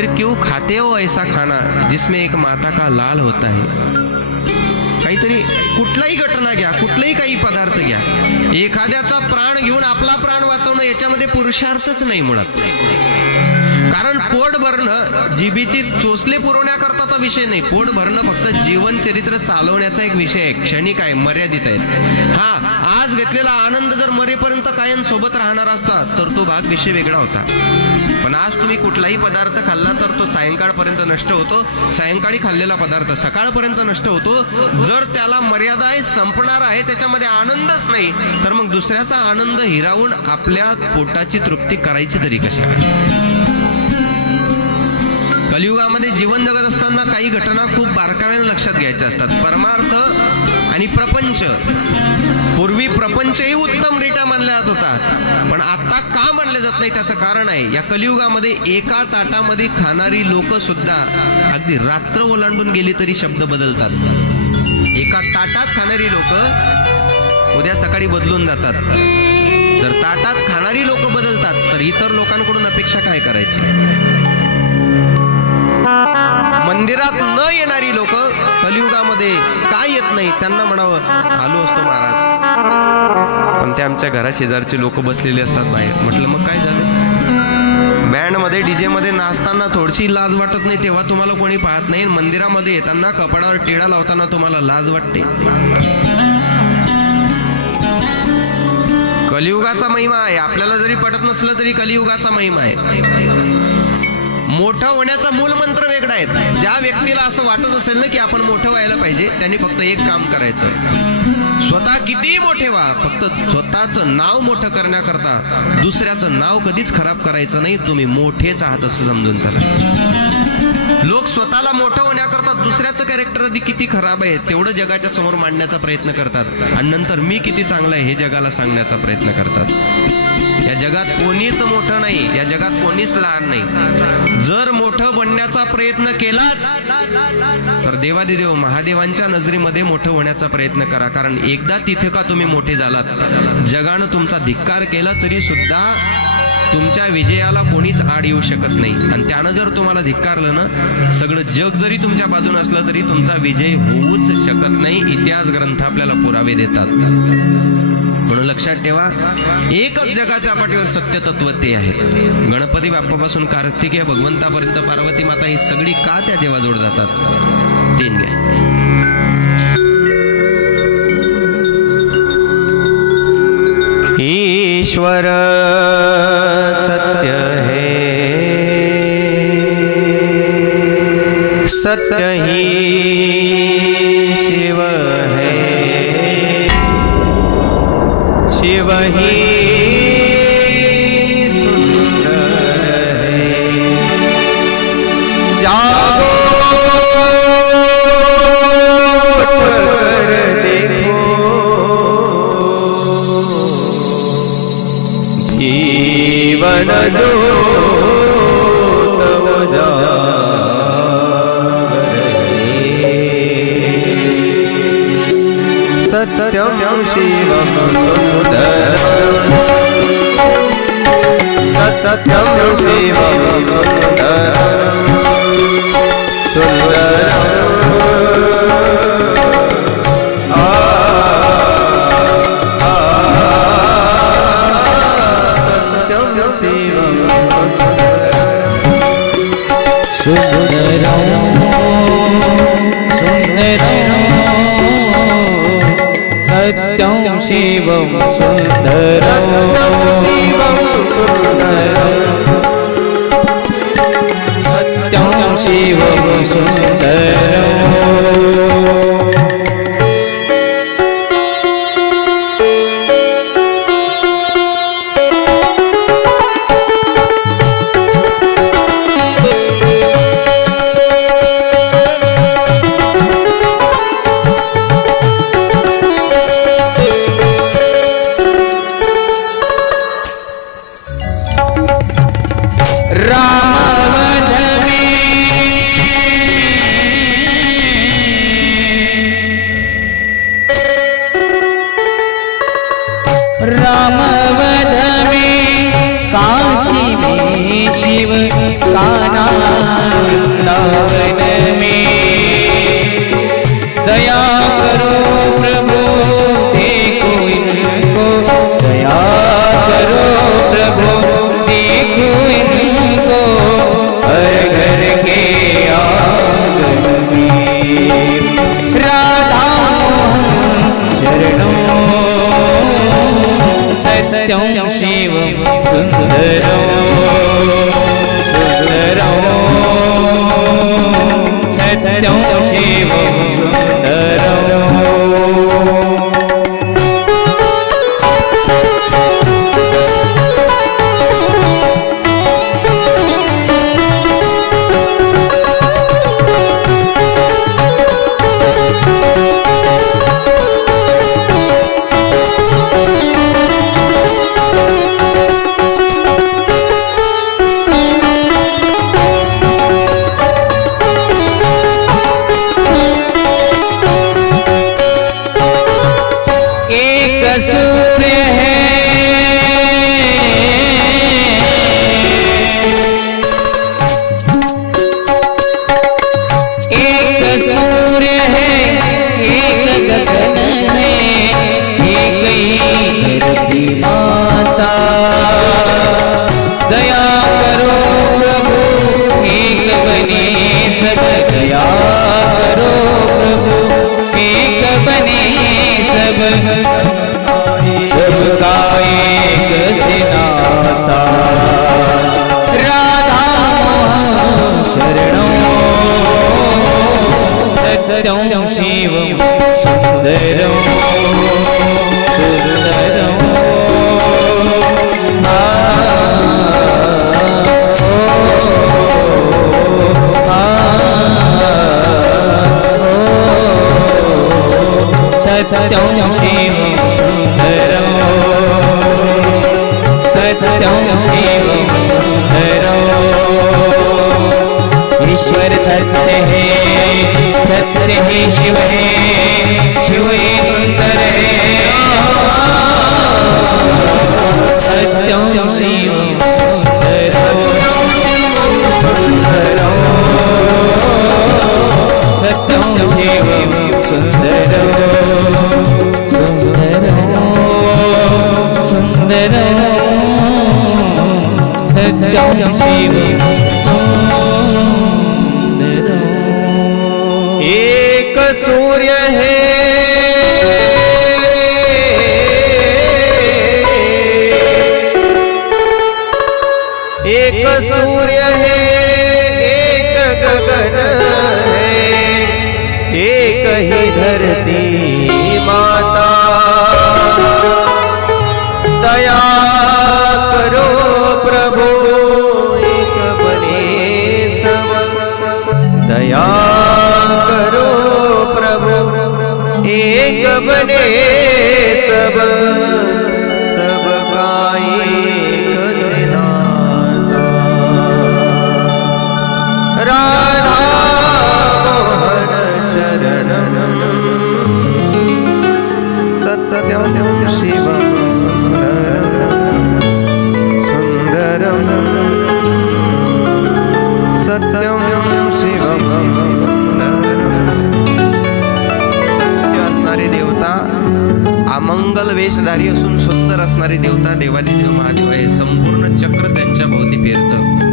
फिर क्यों खाते हो ऐसा खाना जिसमें एक माता का लाल होता है। काहीतरी कुठलाही घटना घ्या, कुठलाही काही पदार्थ घ्या, एखाद्याचा प्राण घेऊन आपला प्राण वाचवणं याच्यामध्ये पुरुषार्थच नाही मुळात. कारण पोट भरणं जिभेची चोचले पुरवण्याकरताचा विषय नाही. पोट भरणं फक्त जीवन चरित्र चालवण्याचा एक विषय आहे, क्षणिक आहे, मर्यादित आहे. हा आज घेतलेला आनंद जर मरेपर्यंत कायम सोबत राहणार असता तर तो भाग विषय वेगळा होता. पण आज तुम्ही कुठलाही पदार्थ खाल्ला तर तो सायंकाळपर्यंत नष्ट होतो. सायंकाळी खाल्लेला पदार्थ सकाळपर्यंत नष्ट होतो. जर त्याला मर्यादा आहे, संपणार आहे, त्याच्यामध्ये आनंदच नाही, तर मग दुसऱ्याचा आनंद हिरावून आपल्या पोटाची तृप्ती करायची तरी कशा. कलियुगामध्ये जीवन जगत असताना काही घटना खूप बारकाव्याने लक्षात घ्यायच्या असतात. परमार्थ आणि प्रपंच. पूर्वी प्रपंचही उत्तमरित्या मानला जात होता, पण आता का मानले जात नाही त्याचं कारण आहे, या कलियुगामध्ये एका ताटामध्ये खाणारी लोक सुद्धा अगदी रात्र ओलांडून गेली तरी शब्द बदलतात. एका ताटात खाणारी लोक उद्या सकाळी बदलून जातात. जर ताटात खाणारी लोक बदलतात तर इतर लोकांकडून अपेक्षा काय करायची. मंदिरात न येणारी लोक कलियुगामध्ये काय येत नाही, त्यांना म्हणावं आलो असतो महाराज, पण ते आमच्या घरा शेजारचे लोक बसलेले असतात बाहेर. म्हटलं मग काय झालं. बँड मध्ये डीजे मध्ये नाचताना थोडीशी लाज वाटत नाही तेव्हा तुम्हाला कोणी पाहत नाही. मंदिरामध्ये येताना कपाळावर टिळा लावताना तुम्हाला लाज वाटते. कलियुगाचा महिमा आहे. आपल्याला जरी पटत नसलं तरी कलियुगाचा महिमा आहे. मोठं होण्याचा मूल मंत्र वेगळा आहे. ज्या व्यक्तीला असं वाटत असेल ना की आपण मोठं व्हायला पाहिजे, त्यांनी फक्त एक काम करायचं, स्वतः कितीही मोठे व्हा, फक्त स्वतःचं नाव मोठं करण्याकरता दुसऱ्याचं नाव कधीच खराब करायचं नाही. तुम्ही मोठेच आहात असं समजून चला. लोक स्वतःला मोठं होण्याकरता दुसऱ्याचं कॅरेक्टर आधी किती खराब आहे तेवढं जगाच्या समोर मांडण्याचा प्रयत्न करतात, आणि नंतर मी किती चांगला आहे हे जगाला सांगण्याचा प्रयत्न करतात. या जगात कोणीच मोठं नाही, या जगात कोणीच लहान नाही. जर मोठं बनण्याचा प्रयत्न केलाच तर देवादिदेव महादेवांच्या नजरेमध्ये मोठं होण्याचा प्रयत्न करा. कारण एकदा तिथे का तुम्ही मोठे झालात, जगानं तुमचा धिक्कार केला तरी सुद्धा तुमच्या विजयाला कोणीच आड येऊ शकत नाही. आणि त्यानं जर तुम्हाला धिक्कारलं ना, सगळं जग जरी तुमच्या बाजूने असलं तरी तुमचा विजय होऊच शकत नाही. इतिहास ग्रंथ आपल्याला पुरावे देतात. म्हणून लक्षात ठेवा, एकच जगाच्या पाठीवर सत्य तत्व ते आहे. गणपती बाप्पापासून कार्तिकेय भगवंतापर्यंत पार्वती माता ही सगळी का त्या देवाजवळ जातात. तीन ईश्वर सत्य है, सत्य ही शिव है, शिव ही सुंदर है. जागो कर देखो, जीवन दो तव सत्यम शिवम सुंदरम, सत्यम शिवम सुंदरम, सुंदरम शिवम सुंदरम, सत्यम शिवम सुंदरम. रामवन में सत्यं शिवं सुन्दरं सत्यं शिवं सुन्दरं ईश्वर सत्य है शिव है शिव ही सुंदर है सत्यं शिवं सुन्दरं सत्यं शिवं सुन्दरं सुन्दरं सत्यं शिवं सुन्दरं एक सूर्य है एक सूर्य है एक गगन है एक ही धरती माता दया करो प्रभु एक बने सब दया करो प्रभु एक बने सब सबका एक से नाता राधा मोहन शरणं सत्यं शिवं सुन्दरं सत्यं शिवं सत्य असणारे देवता अमंगल वेशधारी असून सुंदर असणारे देवता देवादिदेव महादेव आहे. संपूर्ण चक्र त्यांच्या भोवती फिरतं.